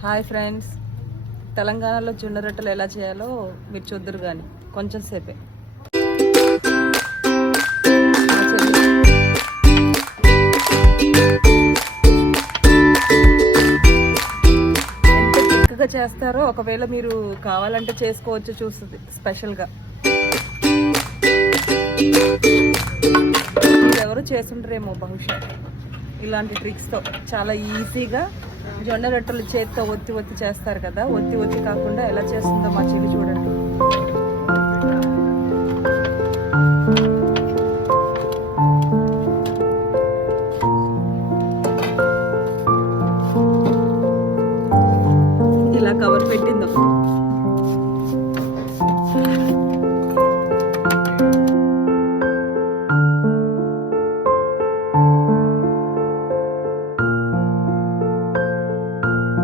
Hi friends, తెలంగాణలో జొన్న రొట్టెలు ఎలా చేయాలో మీరు చూద్దరు కానీ కొంచెం సేపే. ఎంత చిక్కగా చేస్తారో ఒకవేళ మీరు కావాలంటే చేసుకోవచ్చు, చూస్తుంది స్పెషల్గా. ఎవరు చేస్తుంటారేమో బహుశా ఇలాంటి ట్రిక్స్తో చాలా ఈజీగా జొన్న రొట్టెలు చేతితో ఒత్తి ఒత్తి చేస్తారు కదా, ఒత్తి ఒత్తి కాకుండా ఎలా చేస్తుందో మా చెల్లి చూడండి. ఇలా కవర్ పెట్టింది ఒకటి.